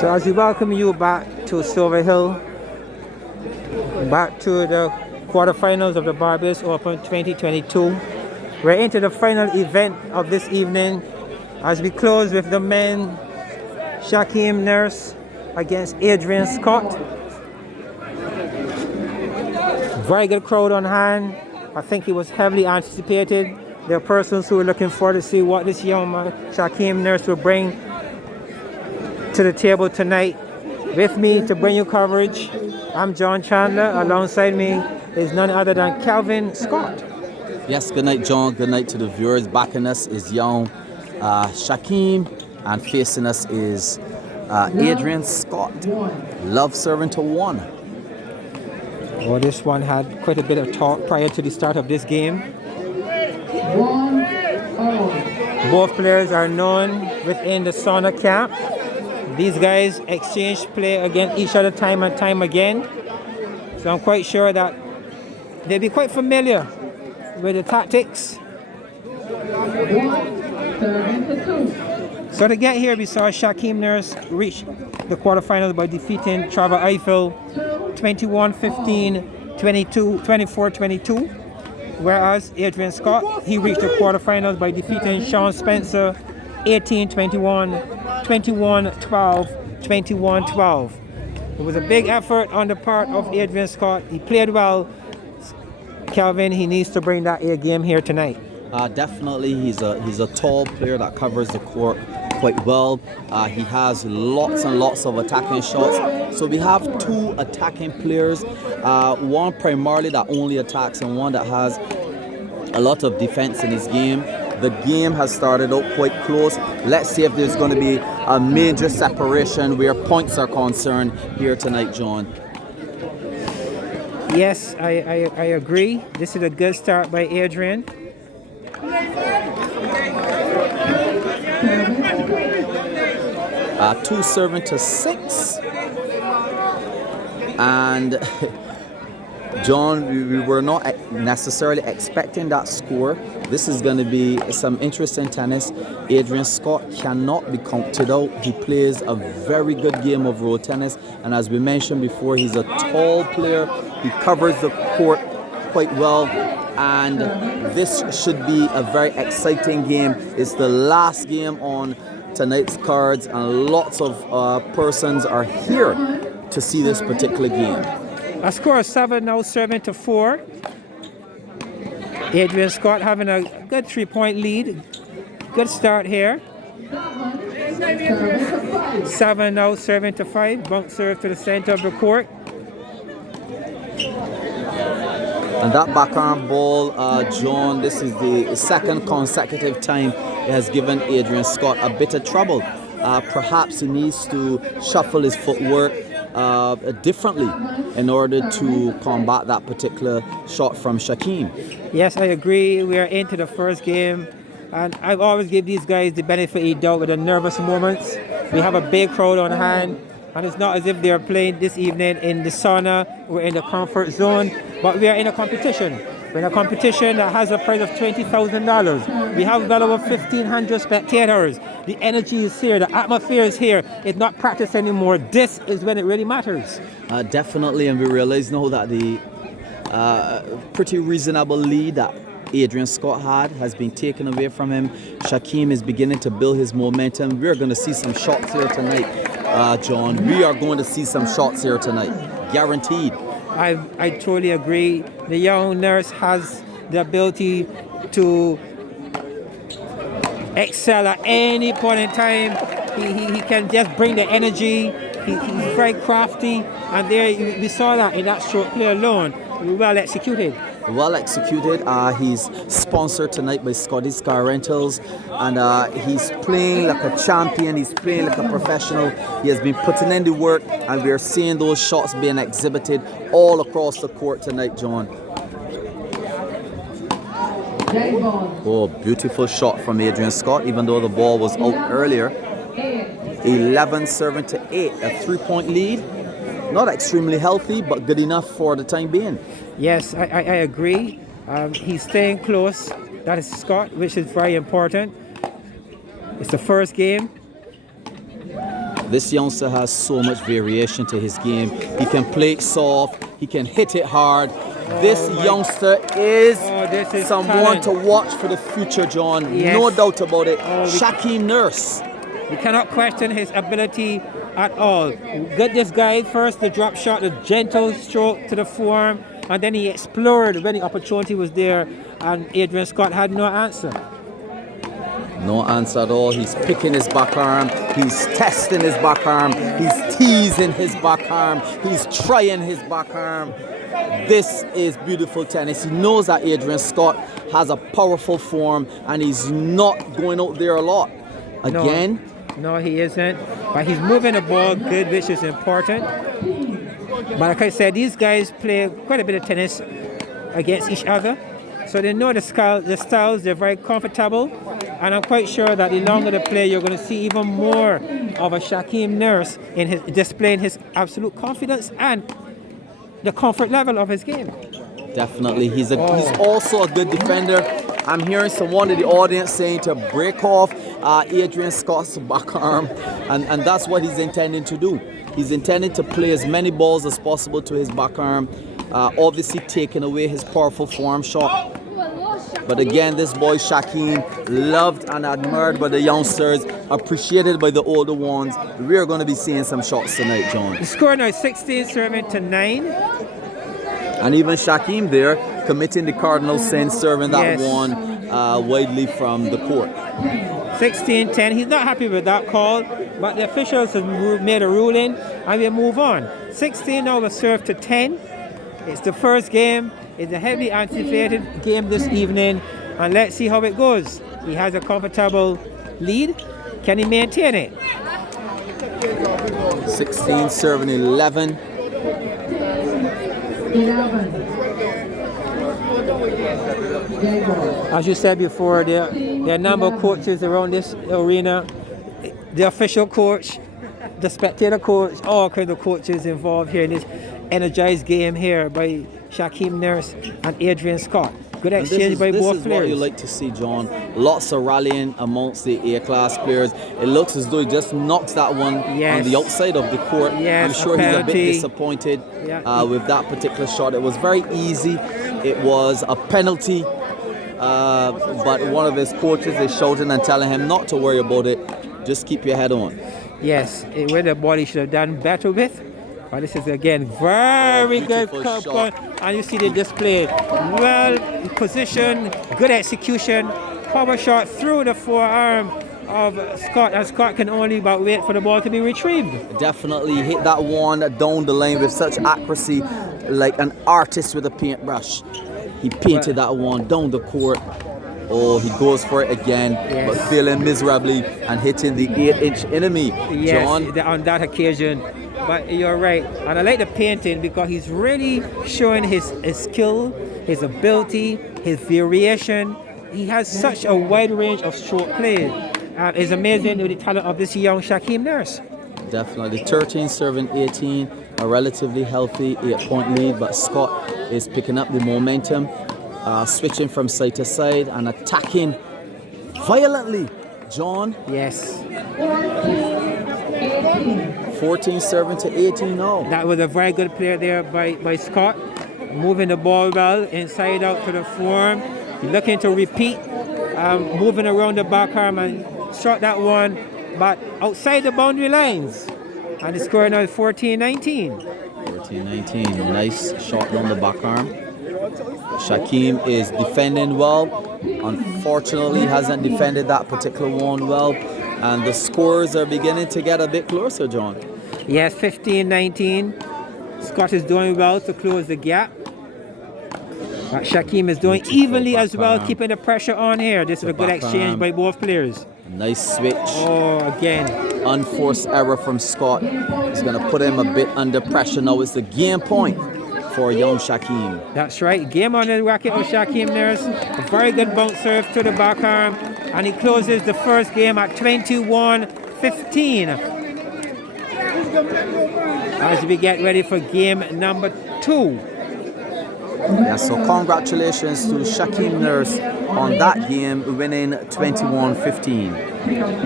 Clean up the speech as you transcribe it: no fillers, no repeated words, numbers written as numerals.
So as we welcome you back to Silver Hill, back to the quarterfinals of the Barbados Open 2022. We're into the final event of this evening as we close with the men, Shakeem Nurse against Adrian Scott. Very good crowd on hand. I think it was heavily anticipated. There are persons who are looking forward to see what this young man, Shakeem Nurse, will bring to the table tonight. With me to bring you coverage, I'm John Chandler. Alongside me is none other than Calvin Scott. Yes, good night, John. Good night to the viewers. Backing us is young Shakeem, and facing us is Adrian Scott. Love serving to one. Well, this one had quite a bit of talk prior to the start of this game. Both players are known within the sauna camp. These guys exchange play against each other time and time again. So I'm quite sure that they'll be quite familiar with the tactics. So to get here, we saw Shakeem Nurse reach the quarterfinals by defeating Trevor Eiffel 21-15, 24-22. Whereas Adrian Scott, he reached the quarterfinals by defeating Sean Spencer 18-21, 21-12, 21-12. It was a big effort on the part of Adrian Scott. He played well. Calvin, he needs to bring that A game here tonight. Definitely, he's a tall player that covers the court quite well. He has lots and lots of attacking shots. So we have two attacking players, one primarily that only attacks and one that has a lot of defense in his game. The game has started out quite close. Let's see if there's going to be a major separation where points are concerned here tonight, John. Yes, I agree. This is a good start by Adrian. Two serving to 6. And John, we were not necessarily expecting that score. This is going to be some interesting tennis. Adrian Scott cannot be counted out. He plays a very good game of road tennis. And as we mentioned before, he's a tall player. He covers the court quite well. And this should be a very exciting game. It's the last game on tonight's cards. And lots of persons are here to see this particular game. A score of 7 now serving to 4. Adrian Scott having a good 3-point lead. Good start here. 7 now serving to 5. Bunk serve to the center of the court. And that backhand ball, John, this is the second consecutive time it has given Adrian Scott a bit of trouble. Perhaps he needs to shuffle his footwork differently in order to combat that particular shot from Shakeem. Yes, I agree. We are into the first game, and I always give these guys the benefit of the doubt with the nervous moments. We have a big crowd on hand, and it's not as if they are playing this evening in the sauna or in the comfort zone, but we are in a competition. We're in a competition that has a prize of $20,000. We have well over 1,500 spectators. The energy is here. The atmosphere is here. It's not practice anymore. This is when it really matters. Definitely, and we realize now that the pretty reasonable lead that Adrian Scott had has been taken away from him. Shakeem is beginning to build his momentum. We're going to see some shots here tonight, John. We are going to see some shots here tonight. Guaranteed. I totally agree. The young Nurse has the ability to excel at any point in time. He can just bring the energy. He's very crafty, and there we saw that in that stroke play alone. Well executed. Well executed. He's sponsored tonight by Scotty's Car Rentals, and he's playing like a champion. He's playing like a professional. He has been putting in the work, and we are seeing those shots being exhibited all across the court tonight, John. Oh, beautiful shot from Adrian Scott, even though the ball was out earlier. 11 serving to 8, a 3-point lead. Not extremely healthy, but good enough for the time being. Yes, I agree. He's staying close. That is Scott, which is very important. It's the first game. This youngster has so much variation to his game. He can play it soft. He can hit it hard. This youngster is someone talent. to watch for the future, John. Yes. No doubt about it. Shakeem Nurse. We cannot question his ability at all. Get this guy first, the drop shot, the gentle stroke to the forearm, and then he explored when the opportunity was there, and Adrian Scott had no answer. No answer at all. He's picking his back arm. He's testing his back arm. He's teasing his back arm. He's trying his back arm. This is beautiful tennis. He knows that Adrian Scott has a powerful form and he's not going out there a lot. Again. No, he isn't. But he's moving the ball good, which is important. But like I said, these guys play quite a bit of tennis against each other. So they know the styles, they're very comfortable. And I'm quite sure that the longer they play, you're going to see even more of a Shakeem Nurse in his displaying his absolute confidence and the comfort level of his game. Definitely. He's also a good defender. I'm hearing someone in the audience saying to break off Adrian Scott's back arm, and that's what he's intending to do. He's intending to play as many balls as possible to his back arm, obviously taking away his powerful forearm shot. But again, this boy Shakeem, loved and admired by the youngsters, appreciated by the older ones. We are going to be seeing some shots tonight, John. The score now is 16 serving to 9. And even Shakeem there, committing the cardinal sin, serving that one widely from the court. 16-10. He's not happy with that call, but the officials have made a ruling, and we'll move on. 16 now will serve to 10. It's the first game. It's a heavily anticipated game this evening, and let's see how it goes. He has a comfortable lead. Can he maintain it? 16 serving 11. As you said before, there are a number of coaches around this arena. The official coach, the spectator coach, all kinds of coaches involved here in this energized game here by Shakeem Nurse and Adrian Scott. Good exchange by both players. This is what you like to see, John. Lots of rallying amongst the A-class players. It looks as though he just knocks that one on the outside of the court. I'm sure he's a bit disappointed with that particular shot. It was very easy. It was a penalty, but one of his coaches is shouting and telling him not to worry about it. Just keep your head on. Yes, where the ball he should have done better with. But this is again very good shot. And you see the display. Well positioned, good execution, power shot through the forearm of Scott, and Scott can only but wait for the ball to be retrieved. Definitely hit that one down the lane with such accuracy, like an artist with a paintbrush. He painted that one down the court. Oh, he goes for it again, but failing miserably and hitting the 8-inch enemy. John. On that occasion. But you're right, and I like the painting because he's really showing his skill, his ability, his variation. He has such a wide range of stroke play. It's amazing the talent of this young Shakeem Nurse. Definitely. 13 serving 18, a relatively healthy 8-point lead, but Scott is picking up the momentum, switching from side to side and attacking violently. John. Yes. 14 serving to 18 now. That was a very good play there by Scott. Moving the ball well, inside out to the forearm. Looking to repeat, moving around the back arm and shot that one, but outside the boundary lines. And the score now is 14-19. 14-19, nice shot down the back arm. Shakeem is defending well. Unfortunately, hasn't defended that particular one well. And the scores are beginning to get a bit closer, John. Yes, 15-19. Scott is doing well to close the gap. But Shakeem is doing evenly as well, keeping the pressure on here. This is a good exchange by both players. Nice switch. Oh, again. Unforced error from Scott. He's going to put him a bit under pressure now. It's the game point for young Shakeem. That's right. Game on the racket of Shakeem Nurse. A very good bounce serve to the back arm. And he closes the first game at 21-15. As we get ready for game number 2. Yeah, so congratulations to Shakeem Nurse on that game, winning 21-15.